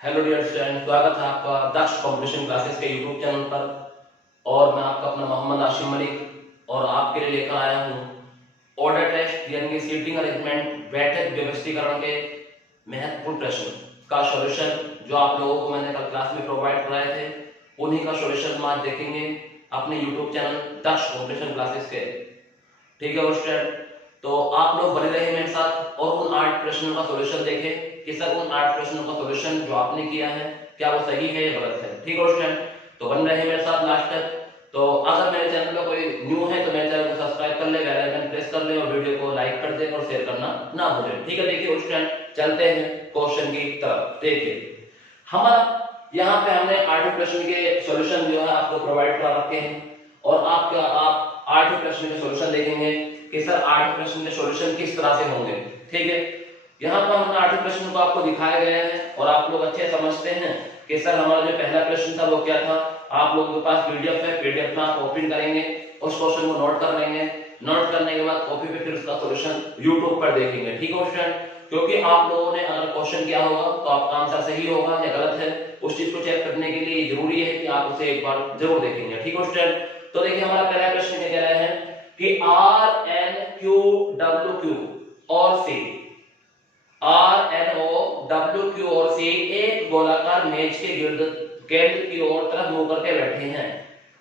Hello dear student, स्वागत है आपका दक्ष कंपटीशन क्लासेस के यूट्यूब चैनल पर। और मैं आपका अपना मोहम्मद आशिम मलिक और आपके लिए लेकर आया हूँ ऑर्डर टेस्ट यानी कि सीटिंग अरेंजमेंट बैठक व्यवस्थीकरण के महत्वपूर्ण प्रश्न का सॉल्यूशन जो आप लोगों को मैंने कल क्लास में प्रोवाइड कराए थे, उन्हीं का सॉल्यूशन हम आज देखेंगे अपने यूट्यूब चैनल दक्ष कंपटीशन क्लासेस के। ठीक है स्टूडेंट, तो आप लोग बने रहे मेरे साथ और उन 8 प्रश्नों का सॉल्यूशन देखें कि सर उन 8 प्रश्नों का सॉल्यूशन जो आपने किया है क्या वो सही है या गलत है। ठीक है स्टूडेंट, तो बन रहे मेरे साथ लास्ट तक। तो अगर मेरे चैनल पे कोई न्यू है तो मेरे चैनल को सब्सक्राइब कर ले, बेल आइकन प्रेस कर ले और वीडियो को लाइक कर दे और शेयर करना ना भूले। ठीक है, देखिए स्टूडेंट, चलते हैं क्वेश्चन की तरफ। देखिए हमारा यहाँ पे हमने 8 प्रश्न के सॉल्यूशन जो है आपको प्रोवाइड करा रखे हैं और आप 8 प्रश्न के सॉल्यूशन देखेंगे कि सर 8 प्रश्न के सॉल्यूशन किस तरह से होंगे। ठीक है, यहाँ पर हमने 8 प्रश्नों को आपको दिखाया गया है और आप लोग अच्छे समझते हैं कि सर हमारा जो पहला प्रश्न था वो क्या था। आप लोगों के पास पीडीएफ है, पीडीएफ में आप ओपन करेंगे, उस क्वेश्चन को नोट कर लेंगे, नोट करने के बाद कॉपी पे फिर उसका सॉल्यूशन यूट्यूब पर देखेंगे। ठीक है स्टूडेंट, क्योंकि आप लोगों ने अगर क्वेश्चन किया होगा तो आपका आंसर सही होगा या गलत है, उस चीज को चेक करने के लिए जरूरी है कि आप उसे एक बार जरूर देखेंगे। ठीक है स्टूडेंट, तो देखिए हमारा पहला प्रश्न क्या कह रहा है कि R N Q W Q और C, R N O W Q और सी एक गोलाकार मेज के केंद्र की ओर तरफ मुंह करके बैठे हैं,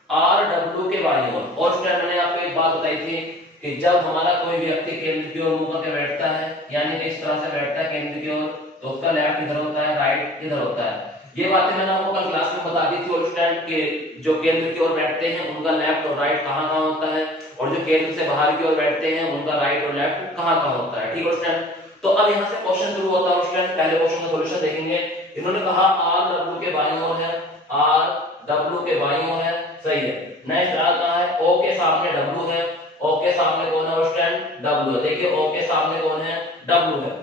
आर डब्ल्यू के बाईं ओर। और स्टूडेंट मैंने आपको एक बात बताई थी कि जब हमारा कोई व्यक्ति केंद्र की ओर मुंह करके बैठता है यानी कि इस तरह से बैठता है केंद्र की ओर, तो उसका लेफ्ट इधर होता है, राइट इधर होता है। ये बातें मैंने आपको कल क्लास में बता दी थी और स्टूडेंट के जो केंद्र की ओर बैठते हैं उनका लेफ्ट और राइट कहां-कहां होता है और जो केंद्र से बाहर की ओर बैठते हैं उनका राइट और लेफ्ट कहां-कहां होता है। ठीक है स्टूडेंट, तो अब यहां से क्वेश्चन शुरू होता है स्टूडेंट। पहले क्वेश्चन का सॉल्यूशन देखेंगे। इन्होंने कहा आर डब्ल्यू के बाईं ओर है, आर डब्ल्यू के बाईं ओर है, सही है। नेक्स्ट आर कहां है, ओ के सामने डब्ल्यू है, ओ के सामने कौन है स्टूडेंट, डब्ल्यू है। देखिए ओ के सामने कौन है, डब्ल्यू है।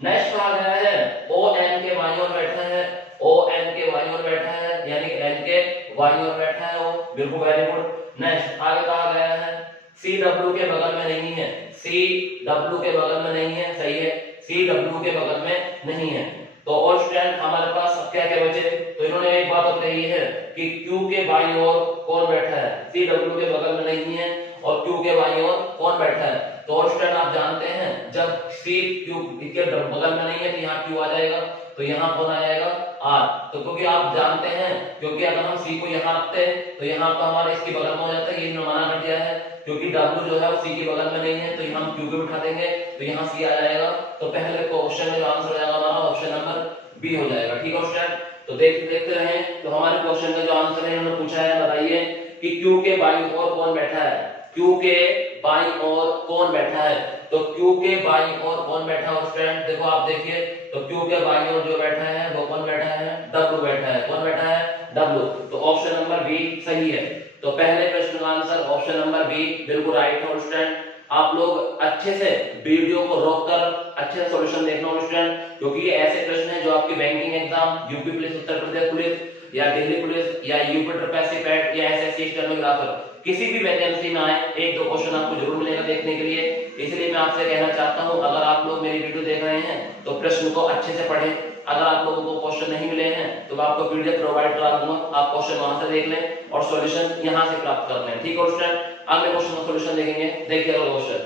नेक्स्ट कहा गया है ओ एन के बाईं ओर बैठा है, ओ एन के बाईं ओर बैठा है यानी एन के बाईं ओर बैठा है वो, बिल्कुल वेरी गुड। नेक्स्ट आगे कहा गया है सी डब्ल्यू के बगल में नहीं है, सी डब्ल्यू के बगल में नहीं है, सही है, सी डब्ल्यू के बगल में नहीं है। तो और स्टूडेंट हमारे पास अब क्या क्या बचे, तो इन्होंने एक बात और कही है कि क्यू के बाईं ओर कौन बैठा है, सी डब्ल्यू के बगल में नहीं है और क्यू के बाईं ओर कौन बैठा है। तो और स्टूडेंट आप जानते हैं जब सी क्यू के बगल में नहीं है तो यहाँ क्यू आ जाएगा, तो यहाँ कौन आ जाएगा, आर। तो क्योंकि आप जानते हैं, क्योंकि अगर हम सी को यहाँ रखते हैं तो यहाँ तो हमारे इसके बगल में हो जाता है, ये मना कर दिया है क्योंकि डब्ल्यू जो है वो सी के बगल में नहीं है, तो यहाँ हम क्यू को बिठा देंगे तो यहाँ सी आ जाएगा। तो पहले क्वेश्चन में जो आंसर हो जाएगा हमारा ऑप्शन नंबर बी हो जाएगा। ठीक है स्टूडेंट, तो देखते रहें। तो हमारे क्वेश्चन का जो आंसर है उन्होंने पूछा है, बताइए कि क्यू के बाईं ओर कौन बैठा है, क्यू के बाईं ओर कौन बैठा है। तो क्यू के बाईं ओर कौन बैठा है स्टूडेंट, देखो आप देखिए, तो क्यू के बाईं ओर जो बैठा है वो कौन बैठा है, डब्ल्यू बैठा है। कौन बैठा है, डब्ल्यू। तो ऑप्शन नंबर बी सही है। तो पहले प्रश्न का आंसर ऑप्शन नंबर बी बिल्कुल राइट है स्टूडेंट। आप लोग अच्छे से वीडियो को रोककर अच्छे से सॉल्यूशन देखना स्टूडेंट, क्योंकि ये ऐसे प्रश्न हैं जो आपकी banking exam, UP police, Uttar Pradesh police या दिल्ली पुलिस या यूपी ट्रिपल पैट या एसएससी स्टेनोग्राफर किसी भी वैकेंसी में आए, एक दो क्वेश्चन आपको जरूर मिलेगा देखने के लिए। इसलिए मैं आपसे कहना चाहता हूं, अगर आप लोग मेरी वीडियो देख रहे हैं तो प्रश्न को अच्छे से पढ़ें। अगर आप लोगों को क्वेश्चन नहीं मिले हैं तो मैं आपको पीडीएफ प्रोवाइड करा दूंगा, आप क्वेश्चन वहां से देख लें और सॉल्यूशन यहां से प्राप्त कर लें। ठीक है स्टूडेंट, अगले क्वेश्चन का सॉल्यूशन देखेंगे। देखिए अगला क्वेश्चन,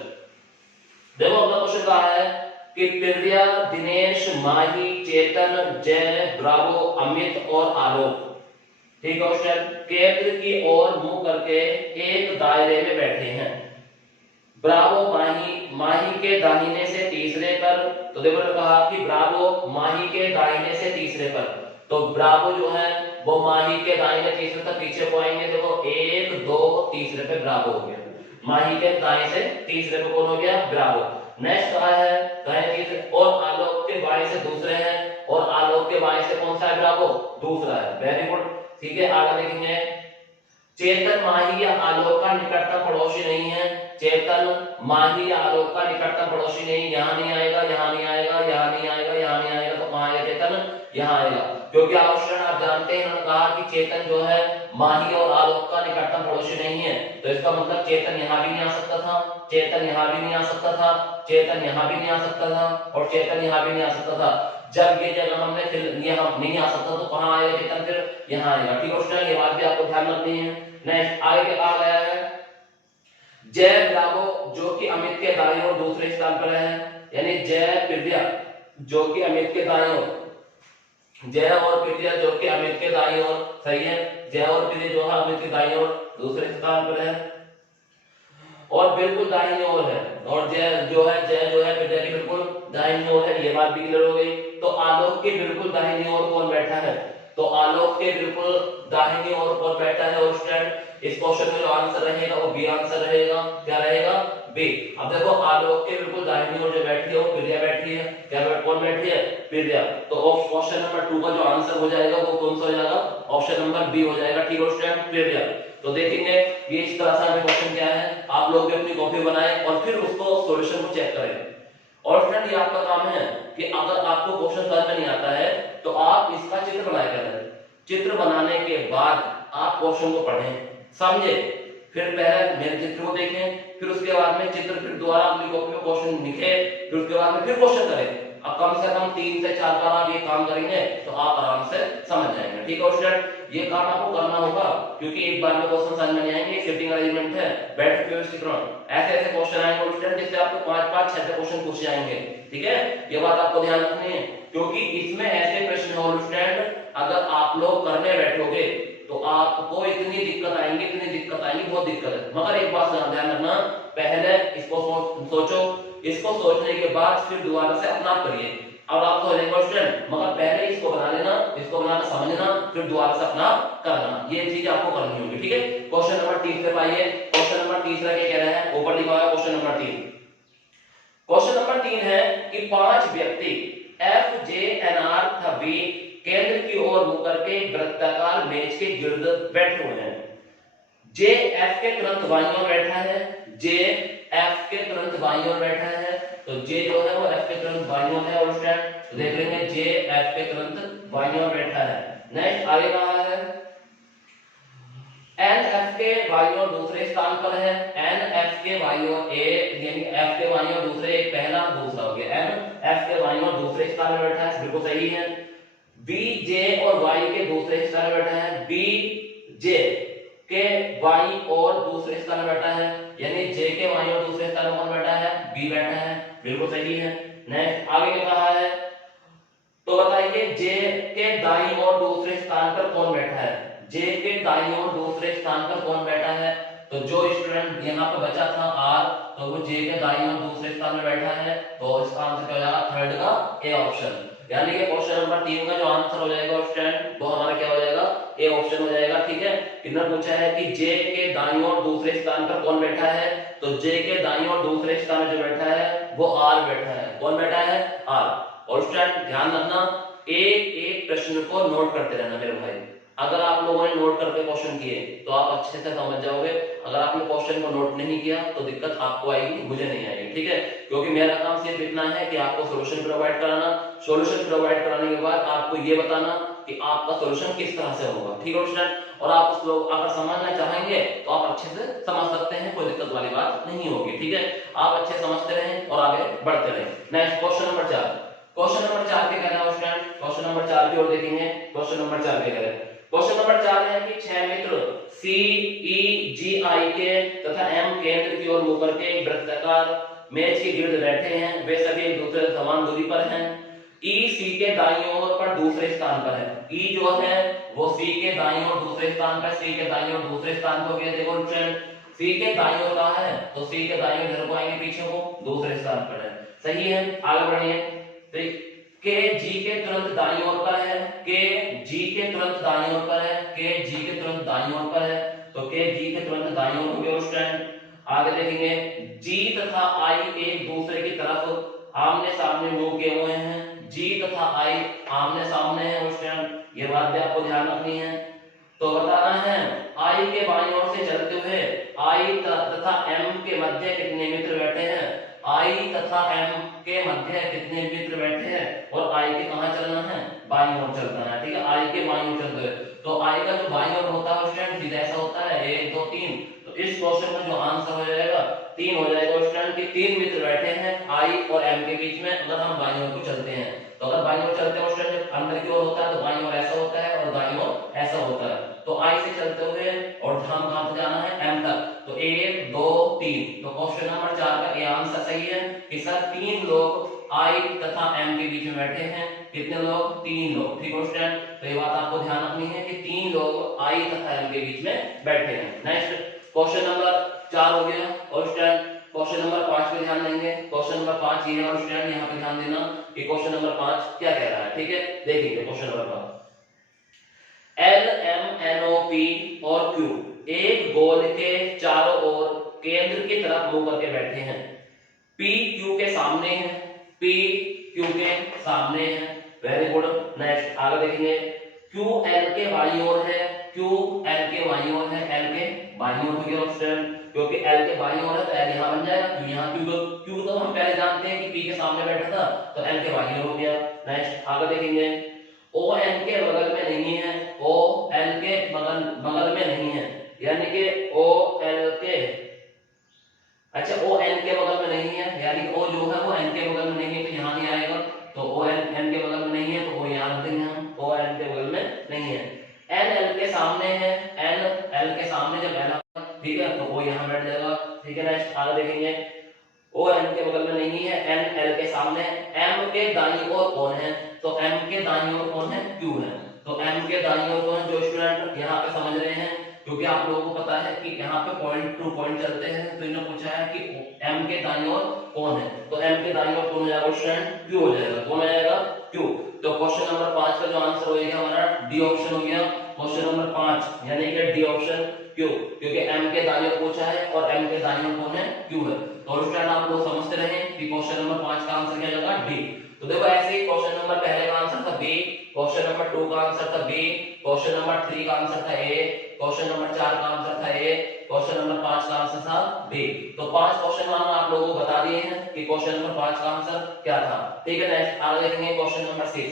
देखो अगला क्वेश्चन कहा है कि प्रिया, दिनेश, माही, चेतन, जय, ब्रावो, अमित और आलोक, ठीक है स्टूडेंट, केंद्र की ओर मुंह करके एक दायरे में बैठे हैं। ब्रावो माही के दाहिने से तीसरे पर, तो देखो कहा कि ब्रावो माही के दाहिने से तीसरे पर, तो ब्रावो जो है वो माही के दाहिने तीसरे तक पीछे को आएंगे। देखो 1 2 तीसरे पे ब्रावो हो गया, माही के दाएं से तीसरे पे कौन हो गया, ब्रावो। नेक्स्ट कहा है दाएं तीसरे, और आलोक के बाएं से दूसरे हैं और आलोक के बाएं से कौन सा है, ब्रावो दूसरा है, वेरी गुड। ठीक है, आगे देखेंगे, चेतन माही या आलोक का निकटतम पड़ोसी नहीं है, चेतन माही या आलोक का निकटतम पड़ोसी नहीं, यहाँ नहीं आएगा, यहाँ नहीं आएगा, यहाँ नहीं आएगा, यहाँ नहीं आएगा, तो कहाँ आएगा चेतन, यहाँ आएगा। क्योंकि आप जानते हैं उन्होंने कहा कि चेतन जो है माही और आलोक का निकटतम पड़ोसी नहीं है, तो इसका मतलब चेतन यहाँ भी नहीं आ सकता था, चेतन यहाँ भी नहीं आ सकता था, चेतन यहाँ भी नहीं आ सकता था और चेतन यहाँ भी नहीं आ सकता था। जब ये जगह हमने फिर ये हम नहीं आ सकता तो कहाँ आएगा चेतन, फिर यहाँ आएगा। ठीक है स्टूडेंट, ये बात भी आपको ध्यान रखनी है। नेक्स्ट आगे कहा गया है जय ब्रावो जो कि अमित के दाईं ओर दूसरे स्थान पर है, यानी जय प्रिया जो कि अमित के दाईं ओर, जय और प्रिया जो कि अमित के दाईं ओर, सही है, जय और प्रिया जो है अमित के दाईं ओर दूसरे स्थान पर है और बिल्कुल दाहिनी ओर है, और जय जो है प्रिया की बिल्कुल दाहिनी ओर है, ये बात भी क्लियर हो गई। तो आलोक के बिल्कुल दाहिनी ओर कौन बैठा है, तो आलोक के बिल्कुल दाहिनी ओर कौन बैठा है, और स्टूडेंट इस क्वेश्चन में जो आंसर रहेगा वो बी आंसर रहेगा, क्या रहेगा, बी। अब देखो आलोक के बिल्कुल दाहिनी ओर जो बैठी है वो प्रिया बैठी है, क्या कौन बैठी है, प्रिया। तो क्वेश्चन नंबर 2 का जो आंसर हो जाएगा वो कौन सा हो जाएगा, ऑप्शन नंबर बी हो जाएगा। ठीक है स्टूडेंट, प्रिया। तो देखेंगे ये इस तरह से हमें क्वेश्चन क्या है, आप लोग भी अपनी कॉपी बनाएं और फिर उसको सॉल्यूशन को चेक करें। और फ्रेंड ये आपका काम है कि अगर आपको क्वेश्चन समझ में नहीं आता है तो आप इसका चित्र बनाया करें, चित्र बनाने के बाद आप क्वेश्चन को पढ़ें, समझे, फिर पहले मेरे चित्र को देखें, फिर उसके बाद में चित्र, फिर दोबारा अपनी कॉपी में क्वेश्चन लिखें, फिर उसके बाद में फिर क्वेश्चन करें। अब कम से कम 3 से 4 बार आप ये काम करेंगे तो आप आराम से समझ जाएंगे। ठीक है स्टूडेंट, ये काम आपको करना होगा क्योंकि एक बार में क्वेश्चन समझ में नहीं आएंगे, सीटिंग अरेंजमेंट है, बैठ के ऐसे ऐसे क्वेश्चन आएंगे स्टूडेंट जिससे आपको 5 6 क्वेश्चन पूछे जाएंगे। ठीक है, ये बात आपको ध्यान रखनी है क्योंकि इसमें ऐसे प्रश्न हो स्टूडेंट अगर आप लोग करने बैठोगे तो आपको इतनी दिक्कत आएंगी, बहुत दिक्कत है। मगर एक बात ध्यान रखना, पहले इसको सोचो, इसको सोचने के बाद फिर दोबारा से अपना करिए। अब आप तो लेंगे स्टूडेंट, मगर पहले इसको बना लेना, इसको बनाना समझना, फिर दोबारा से अपना करना, ये चीज आपको करनी होगी। ठीक है, क्वेश्चन नंबर 3 पे पाइए। क्वेश्चन नंबर 3 क्या कह रहा है, ऊपर लिखा हुआ है क्वेश्चन नंबर 3। क्वेश्चन नंबर 3 है कि 5 व्यक्ति एफ जे एन आर तथा बी केंद्र की ओर मुख करके वृत्ताकार मेज के गिर्द बैठे हुए हैं। जे एफ के तुरंत बाईं ओर बैठा है, जे एफ के तुरंत बाईं ओर बैठा है, तो जे जो है वो एफ के तुरंत बाईं ओर है और स्टूडेंट तो देख लेंगे जे एफ के तुरंत बाईं ओर बैठा है। नेक्स्ट आगे कहा है एन एफ के बाईं ओर दूसरे स्थान पर है, एन एफ के बाईं ओर ए यानी एफ के बाईं ओर दूसरे, एक पहला दूसरा हो गया, एन एफ के बाईं ओर दूसरे स्थान पर बैठा है, बिल्कुल सही है। बी जे और वाई के दूसरे स्थान पर बैठा है, बी जे के बाईं ओर दूसरे स्थान पर बैठा है, यानी जे के बाईं ओर दूसरे स्थान पर कौन बैठा है, बी बैठा है, बिल्कुल सही है। नेक्स्ट आगे कहा है तो बताइए जे के दाईं ओर दूसरे स्थान पर कौन बैठा है, जे के दाईं ओर दूसरे स्थान पर कौन बैठा है, तो जो स्टूडेंट यहाँ पे बचा था आर, तो वो जे के दाईं ओर दूसरे स्थान में बैठा है, तो इसका आंसर क्या हो जाएगा, थर्ड का ए ऑप्शन। यानी कि क्वेश्चन नंबर 3 का जो आंसर हो जाएगा स्टूडेंट वो हमारा क्या हो जाएगा, ए ऑप्शन हो जाएगा। ठीक है, इन्होंने पूछा है कि जे के दाईं ओर दूसरे स्थान पर कौन बैठा है, तो जे के दाईं ओर दूसरे स्थान में जो बैठा है वो आर बैठा है, कौन बैठा है, आर। और स्टूडेंट ध्यान रखना, एक एक प्रश्न को नोट करते रहना मेरे भाई, अगर आप लोगों ने नोट करके क्वेश्चन किए तो आप अच्छे से समझ जाओगे, अगर आपने क्वेश्चन को नोट नहीं किया तो दिक्कत आपको आएगी, मुझे नहीं आएगी। ठीक है, क्योंकि मेरा काम सिर्फ इतना है कि आपको सॉल्यूशन प्रोवाइड कराना, सॉल्यूशन प्रोवाइड कराने के बाद आपको ये बताना कि आपका सॉल्यूशन किस तरह से होगा। ठीक है स्टूडेंट, और आप उस लोग अगर समझना चाहेंगे तो आप अच्छे से समझ सकते हैं, कोई दिक्कत वाली बात नहीं होगी। ठीक है, आप अच्छे समझते रहें और आगे बढ़ते रहें। Next question number 4, question number 4 के कहना है स्टूडेंट, क्वेश्चन नंबर 4 की ओर देखेंगे। क्वेश्चन नंबर 4 के कह रहे हैं, क्वेश्चन नंबर 4 है कि 6 मित्र सी ई जी आई के तथा एम केंद्र की ओर मुख करके एक वृत्ताकार मेज के गिर्द बैठे हैं, वे सभी एक दूसरे से समान दूरी पर हैं। ई सी के दाईं ओर पर दूसरे स्थान पर है, ई जो है वो सी के दाईं ओर दूसरे स्थान पर, सी के दाईं ओर दूसरे स्थान पर हो गया। देखो फ्रेंड, सी के दाईं ओर कहां है, तो सी के दाईं ओर इधर को आएंगे, पीछे वो दूसरे स्थान पर है, सही है। आगे बढ़िए, तो के जी के तुरंत दाईं ओर पर है, के जी के तुरंत दाईं ओर पर है, के जी के तुरंत दाईं ओर पर है, तो के जी के तुरंत दाईं ओर हो गया स्टूडेंट। आगे देखेंगे, जी तथा आई एक दूसरे की तरफ आमने सामने मुंह किए हुए हैं, जी तथा आई आमने सामने है स्टूडेंट, ये बात भी आपको ध्यान रखनी है। तो बताना है आई के बाईं ओर से चलते हुए आई तथा एम के मध्य कितने मित्र बैठे हैं, आई तथा एम के मध्य कितने मित्र बैठे हैं, और आई के कहां चलना है, बाईं ओर चलना है। ठीक है, आई के बाईं ओर चलते हुए, तो आई का जो बाईं ओर होता है स्टूडेंट सीधा ऐसा होता है 1 2 3, तो इस क्वेश्चन का जो आंसर हो जाएगा 3 हो जाएगा स्टूडेंट कि 3 मित्र बैठे हैं आई और एम के बीच में, अगर हम बाईं ओर को चलते हैं, तो अगर बाईं ओर चलते तथा m के बीच में बैठे हैं कितने लोग, 3 लोग। ठीक है स्टूडेंट, तो ये बात आपको ध्यान रखनी है कि 3 लोग i तथा m के बीच में बैठे हैं। नेक्स्ट क्वेश्चन नंबर 4 हो गया। और स्टूडेंट क्वेश्चन नंबर 5 पे ध्यान देंगे। क्वेश्चन नंबर 5 ये है और स्टूडेंट यहाँ पे ध्यान देना कि क्वेश्चन नंबर 5 क्या कह रहा है। ठीक है, देखेंगे question number 5। L M N O P और Q एक गोल के चारों ओर केंद्र की तरफ मुंह करके बैठे हैं। P Q के सामने है, P Q के सामने है। Very good. नेक्स्ट आगे देखेंगे। Q L के बाईं ओर है, Q L के बाईं ओर है, L के बाईं ओर हो गया स्टूडेंट, क्योंकि L के बाईं ओर है तो L यहाँ बन जाएगा, Q यहाँ, Q तो हम पहले जानते हैं कि P के सामने बैठा था तो L के बाईं ओर हो गया। नेक्स्ट आगे देखेंगे। O N के बगल में नहीं है, O L के बगल में नहीं है, यानी कि O L के, अच्छा O N के बगल में नहीं है, यानी कि O जो है वो N के बगल में नहीं है तो यहाँ नहीं आएगा। तो O N के बगल में नहीं है तो O यहाँ रख देंगे हम, O N के बगल में नहीं है। N L के सामने है, N L के सामने जब L, ठीक है, तो O यहाँ बैठ जाएगा। ठीक है, नेक्स्ट आगे देखेंगे। O N के बगल में नहीं है, N L के सामने, M के दाईं ओर कौन है, तो M के दाईं ओर कौन है, Q है। तो M के दाईं ओर कौन है, जो स्टूडेंट यहाँ पे समझ रहे हैं, क्योंकि आप लोगों को पता है कि यहाँ पे पॉइंट टू पॉइंट चलते हैं, तो इन्होंने पूछा है कि M के दाईं ओर कौन है, तो M के दाईं ओर कौन हो जाएगा स्टूडेंट, Q हो जाएगा। कौन हो जाएगा, Q। तो क्वेश्चन नंबर 5 का जो आंसर हो गया हमारा डी ऑप्शन हो गया। क्वेश्चन नंबर 5 यानी कि डी ऑप्शन Q, क्योंकि M के दाईं ओर पूछा है और M के दाईं ओर कौन है, Q है। तो स्टूडेंट आप लोग समझते रहे कि क्वेश्चन नंबर 5 का आंसर क्या जाएगा, डी। तो देखो ऐसे ही क्वेश्चन नंबर पहले का आंसर था बी, क्वेश्चन नंबर 2 का आंसर था बी, क्वेश्चन नंबर 3 का आंसर था ए, क्वेश्चन नंबर 4 का आंसर था ए, क्वेश्चन नंबर 5 का आंसर था बी। तो 5 क्वेश्चन मैंने आप लोगों को बता दिए हैं कि क्वेश्चन नंबर 5 का आंसर क्या था। ठीक है, नेक्स्ट आगे देखेंगे क्वेश्चन नंबर 6।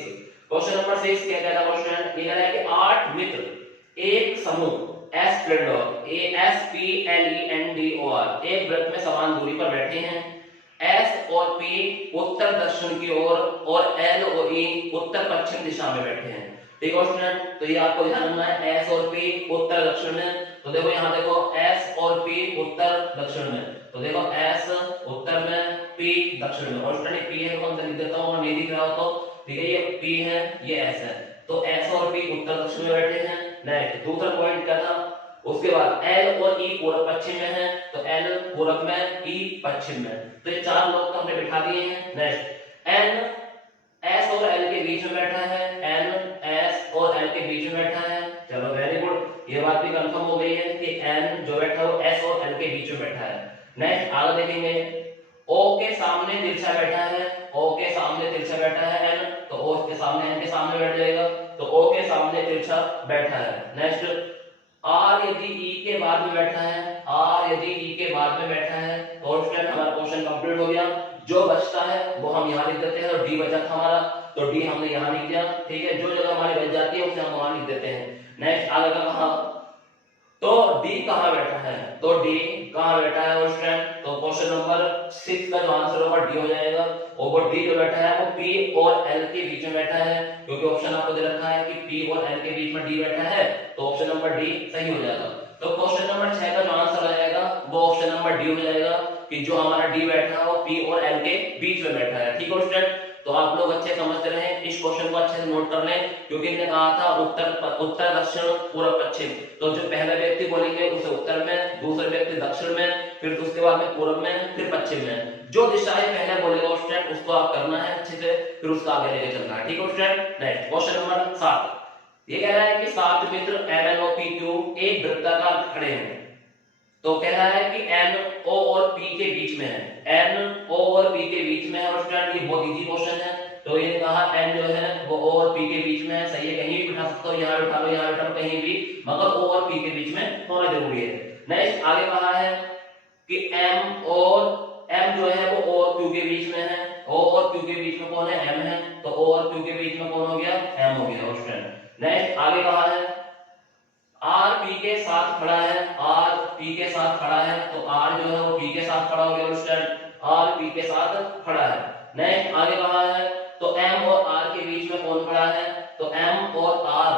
क्वेश्चन नंबर 6 क्या कह रहा है स्टूडेंट, ये कह रहा है कि 8 मित्र एक समूह एस्प्लेंडर ASPLENDOR एक वृत्त में समान दूरी पर बैठे हैं। S और P उत्तर दक्षिण की ओर और L और E उत्तर पश्चिम दिशा में बैठे हैं। ठीक है स्टूडेंट, तो ये आपको ध्यान रखना है, S और P उत्तर दक्षिण में। तो देखो यहाँ देखो S और P उत्तर दक्षिण में, तो देखो S उत्तर में, P दक्षिण में। और स्टूडेंट P है कौन सा लिख देता हूँ, नहीं दिख रहा हो तो, ठीक है, ये P है, ये S है, तो S और P उत्तर दक्षिण में बैठे हैं। नेक्स्ट दूसरा पॉइंट क्या था, उसके बाद L और E पूर्व पश्चिम में है, तो L पूर्व में, E पश्चिम में, तो ये 4 लोग तो हमने बिठा दिए हैं। नेक्स्ट N S और L के बीच में बैठा है, N S और L के बीच में बैठा है। चलो वेरी गुड, ये बात भी कंफर्म हो गई है कि N जो बैठा है वो S और L के बीच में बैठा है। नेक्स्ट आगे देखेंगे, O के सामने तिरछा बैठा है, O के सामने तिरछा बैठा है N, तो O के सामने N के सामने बैठ जाएगा, तो O के सामने तिरछा बैठा है। नेक्स्ट R यदि E के बाद में बैठा है, R यदि E के बाद में बैठा है, तो स्टूडेंट हमारा क्वेश्चन कंप्लीट हो गया। जो बचता है वो हम यहाँ लिख देते हैं, और D बचा था हमारा, तो D हमने यहाँ लिख दिया। ठीक है, जो जगह हमारी बच जाती है उसे हम वहां लिख देते हैं। नेक्स्ट आगे का कहा, तो D कहाँ बैठा है, तो D कहाँ बैठा है स्टूडेंट, तो क्वेश्चन नंबर 6 का जो आंसर होगा D हो जाएगा। और वो D जो बैठा है वो P और L के बीच में बैठा है, क्योंकि ऑप्शन आपको दे रखा है कि P और L के बीच में D बैठा है, तो ऑप्शन नंबर D सही हो जाएगा। तो क्वेश्चन नंबर 6 का जो आंसर आ जाएगा वो ऑप्शन नंबर D हो जाएगा, कि जो हमारा D बैठा है वो P और L के बीच में बैठा है। ठीक है स्टूडेंट, तो आप लोग अच्छे समझते रहे, इस क्वेश्चन को अच्छे से नोट कर लें, क्योंकि इन्होंने कहा था उत्तर दक्षिण पूर्व पश्चिम, तो जो पहला व्यक्ति बोलेंगे उसे उत्तर में, दूसरा व्यक्ति दक्षिण में, फिर उसके बाद में पूर्व में, फिर पश्चिम में। जो दिशाएं पहले बोलेगा स्टूडेंट उसको आप करना है अच्छे से, फिर उसका आगे लेके चलना है। ठीक है स्टूडेंट, नेक्स्ट क्वेश्चन नंबर 7 ये कह रहा है कि 7 मित्र MNOPQ एक वृत्ताकार खड़े हैं। तो कह रहा है कि NO और P के बीच में है, NO और P के बीच में है, और स्टूडेंट ये बहुत इजी क्वेश्चन है। तो ये कहा N जो है वो O और P के बीच में है, सही है, कहीं भी बिठा सकते हो, यहाँ बिठा लो, यहाँ बिठा लो, कहीं भी, मगर O और P के बीच में होना जरूरी है। नेक्स्ट आगे कहा है कि M जो है वो O और Q के बीच में है, O और Q के बीच में कौन है, M है, तो O और Q के बीच में कौन हो गया, M हो गया स्टूडेंट। नेक्स्ट आगे कहा है R P के साथ खड़ा है, R P के साथ खड़ा है, तो R जो है वो P के साथ खड़ा हो गया स्टूडेंट, R P के साथ खड़ा है। नेक्स्ट आगे कहा है तो M और R के बीच में कौन खड़ा है, तो M और R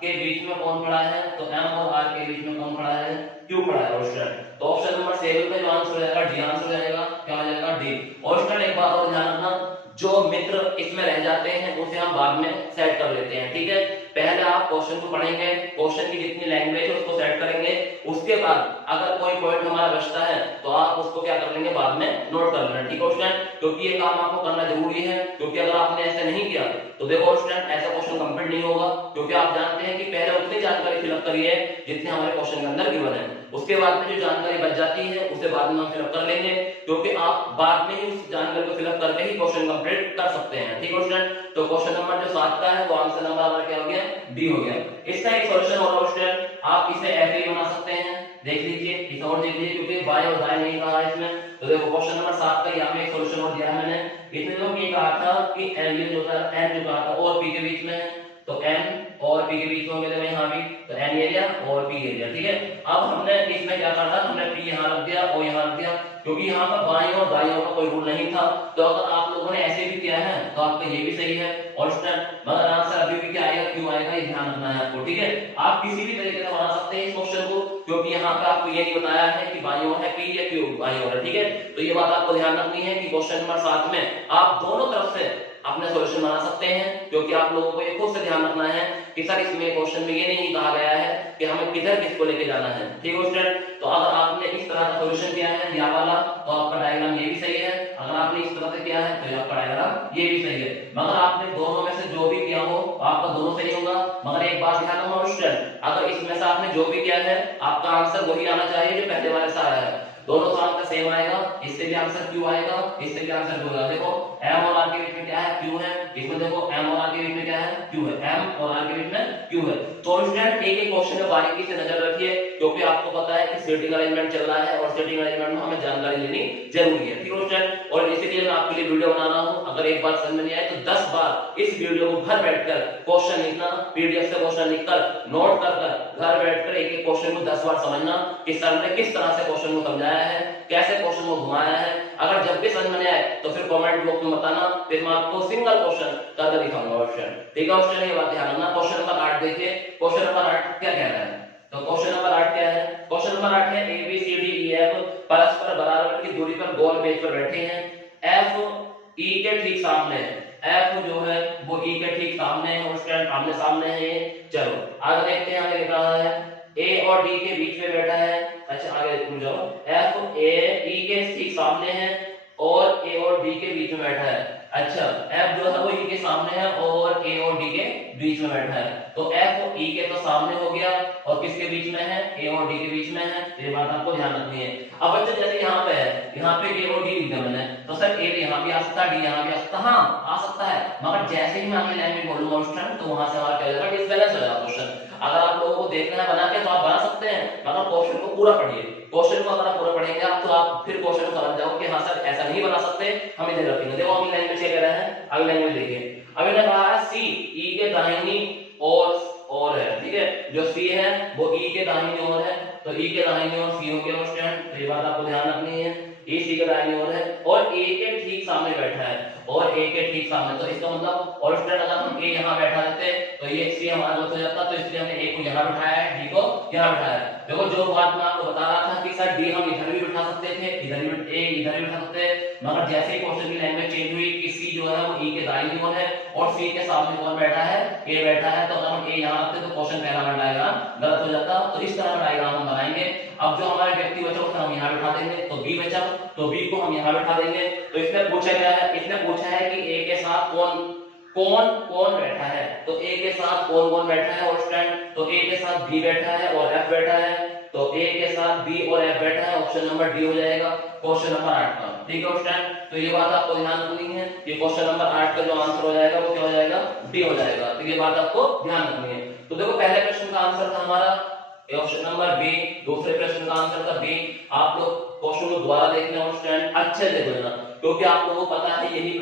के बीच में कौन खड़ा है, तो M और R के बीच में कौन खड़ा है, Q खड़ा है स्टूडेंट। तो ऑप्शन नंबर 7 पे जो आंसर हो जाएगा D आंसर हो जाएगा, क्या हो जाएगा D। और स्टूडेंट एक बात और ध्यान रखना, जो मित्र इसमें रह जाते हैं उसे हम बाद में सेट कर लेते हैं, ठीक है। पहले आप क्वेश्चन को पढ़ेंगे, क्वेश्चन की जितनी लैंग्वेज है उसको सेट करेंगे, उसके बाद अगर कोई पॉइंट हमारा बचता है तो आप उसको क्या कर लेंगे, बाद में नोट कर लेना, ठीक है स्टूडेंट। क्योंकि ये काम आपको करना जरूरी है, क्योंकि अगर आपने ऐसे नहीं किया तो देखो स्टूडेंट ऐसा क्वेश्चन कंप्लीट नहीं होगा, क्योंकि आप जानते हैं कि पहले उतनी जानकारी फिलअप करी है जितने हमारे क्वेश्चन के अंदर गिवन है, उसके बाद में जो जानकारी बच जाती है उसे बाद में हम फिलअप कर लेंगे, क्योंकि आप बाद में ही उस जानकारी को फिलअप करके ही क्वेश्चन कंप्लीट कर सकते हैं, ठीक है स्टूडेंट। तो क्वेश्चन नंबर जो 7 का है वो आंसर नंबर हमारा क्या हो गया, डी हो गया। इसका एक सॉल्यूशन और स्टूडेंट आप इसे ऐसे ही बना सकते हैं, देख लीजिए इसे और देख लीजिए, क्योंकि बाय और दाएं नहीं कहा है इसमें। तो देखो क्वेश्चन नंबर 7 का यहाँ पे एक सॉल्यूशन और दिया है मैंने, इसमें जो ये कहा था कि एन ये जो था एन जो कहा था और पी के बीच में है, तो एन और पी के बीच में होंगे यहाँ भी, तो एन एरिया और पी एरिया, ठीक है। अब हमने इसमें क्या करना, हमने पी यहाँ रख दिया और यहाँ रख दिया, क्योंकि यहाँ पर बाईं और दाईं ओर का कोई रूल नहीं था, तो अगर आप लोगों ने ऐसे भी किया है तो आपका ये भी सही है और स्टूडेंट, मगर आंसर अभी भी क्या आएगा, क्यों आएगा, ये ध्यान रखना है आपको, ठीक है। आप किसी भी तरीके से बना सकते हैं इस क्वेश्चन को, क्योंकि यहाँ पे आपको ये नहीं बताया है कि बाईं ओर है पी या क्यों बाईं ओर है, ठीक है। तो ये बात आपको ध्यान रखनी है कि क्वेश्चन नंबर 7 में आप दोनों तरफ से अपने सॉल्यूशन बना सकते हैं, क्योंकि आप लोगों को ये खुद से ध्यान रखना है कि सर इसमें क्वेश्चन में ये नहीं कहा गया है कि हमें किधर किसको लेके जाना है, ठीक है स्टूडेंट। तो अगर आपने इस तरह का सॉल्यूशन किया है या वाला, तो आपका डायग्राम ये भी सही है, अगर आपने इस तरह से किया है तो आपका डायग्राम ये भी सही है, मगर आपने दोनों में से जो भी किया हो आपका दोनों सही होगा। मगर एक बात ध्यान रखना स्टूडेंट, अगर इसमें से आपने जो भी किया है आपका आंसर वही आना चाहिए जो पहले वाले से आया है, दोनों साल का सेम आएगा, इससे भी आंसर क्यू आएगा, इससे भी आंसर क्यू आएगा। देखो एम और आर के बीच में क्या है, क्यू है, इसमें देखो एम और आर के बीच में क्या है, क्यू है, एम और आर के बीच में क्यू है। तो स्टूडेंट एक एक क्वेश्चन में बारीकी से नजर रखिए, क्योंकि आपको पता है कि सेटिंग अरेंजमेंट चल रहा है और सेटिंग अरेंजमेंट में हमें जानकारी लेनी जरूरी है, ठीक है स्टूडेंट। और इसीलिए मैं आपके लिए वीडियो बना रहा हूं, अगर एक बार समझ में नहीं आए तो 10 बार इस वीडियो को घर बैठकर क्वेश्चन लिखना, पीडीएफ से क्वेश्चन लिखकर नोट कर घर बैठकर एक एक क्वेश्चन को 10 बार समझना कि सर ने किस तरह से क्वेश्चन को समझाया है, कैसे क्वेश्चन को घुमाया है। अगर जब भी समझ में आए तो फिर कमेंट बॉक्स में बताना, फिर मैं आपको सिंगल क्वेश्चन करके दिखाऊंगा ऑप्शन, ठीक है ऑप्शन। ये बात ध्यान रखना। क्वेश्चन नंबर 8 देखिए, क्वेश्चन नंबर 8 क्या कह रहा है, तो क्वेश्चन नंबर 8 क्या है, क्वेश्चन नंबर 8 है A B C D E F परस्पर बराबर की दूरी पर गोल मेज पर बैठे हैं, एफ ई के ठीक सामने है, एफ जो है वो ई के ठीक सामने है, उस टाइम आमने सामने है ये। चलो आगे देखते हैं, आगे लिख रहा है ए और डी के बीच में बैठा है, अच्छा आगे रुक जाओ, एफ ए ई के ठीक सामने है और ए और डी के बीच में बैठा है, अच्छा एफ जो है वो ई के सामने है और ए और डी के बीच में बैठा है, तो एफ ई के तो सामने हो गया और किसके बीच में है, ए और डी के बीच में है, ये बात आपको ध्यान रखनी है। अब बच्चे जैसे यहाँ पे है, यहाँ पे ए और डी लिखा मैंने, तो सर ए यहाँ भी आ सकता है, डी यहाँ भी आ सकता है, हाँ आ सकता है, मगर जैसे ही मैं आगे लैंग्वेज बोलूंगा उस टाइम तो वहां से हमारा क्या हो जाएगा, डिसबैलेंस हो जाएगा क्वेश्चन। अगर आप लोगों को देखना है बना के तो आप बना सकते हैं, मगर क्वेश्चन को पूरा पढ़िए, क्वेश्चन को अगर आप पूरा पढ़ेंगे आप तो आप फिर क्वेश्चन को समझ जाओगे कि हाँ सर ऐसा नहीं बना सकते, हम इधर रखेंगे। देखो अगली लैंग्वेज क्या कह रहा है, अगली लैंग्वेज देखिए, अभी ने कहा है सी ई के दाहिनी और है, ठीक है, जो सी है वो ई के दाहिनी ओर है, तो ई के दाहिनी ओर सी हो गया स्टूडेंट, तो ये बात आपको ध्यान रखनी है, ए सी के दाहिनी ओर है और ए के ठीक सामने बैठा है और ए के ठीक सामने, तो इसका मतलब और स्टूडेंट अगर हम ए यहाँ बैठा देते तो ये सी हमारा गलत हो जाता, तो इसलिए हमने ए को यहाँ बिठाया है, डी को यहाँ बिठाया है। देखो जो बात मैं आपको बता रहा था कि सर डी हम इधर भी बिठा सकते थे, इधर भी ए इधर भी बिठा सकते थे, मगर जैसे ही क्वेश्चन की लैंग्वेज चेंज हुई कि सी जो है वो ई के दाहिनी ओर है और सी के सामने कौन बैठा है, ए बैठा है, तो अगर हम ए यहाँ रखते तो क्वेश्चन पहला वाला डायग्राम गलत हो जाता, तो इस तरह का डायग्राम हम बनाएंगे। अब जो हमारे व्यक्ति बचा उसे हम यहाँ बिठा देंगे, तो बी बचा तो बी को हम यहाँ बिठा देंगे। तो इसमें पूछा गया है, इसने पूछा है कि ए के साथ कौन बैठा है, तो ए के साथ कौन बैठा है और स्टूडेंट, तो ए के साथ बी बैठा है और एफ बैठा है, तो ए के साथ बी और एफ बैठा है, ऑप्शन नंबर डी हो जाएगा क्वेश्चन नंबर 8 का, ठीक है स्टूडेंट। तो ये बात आपको ध्यान रखनी है कि क्वेश्चन नंबर 8 का जो आंसर हो जाएगा वो क्या हो जाएगा, डी हो जाएगा, तो ये बात आपको ध्यान रखनी है। तो देखो पहले प्रश्न का आंसर था हमारा ऑप्शन नंबर बी, दूसरे प्रश्न का आंसर था बी। आप लोग क्वेश्चन को दोबारा देखना और स्टूडेंट अच्छे से देखना, क्योंकि आप लोगों को पता है यही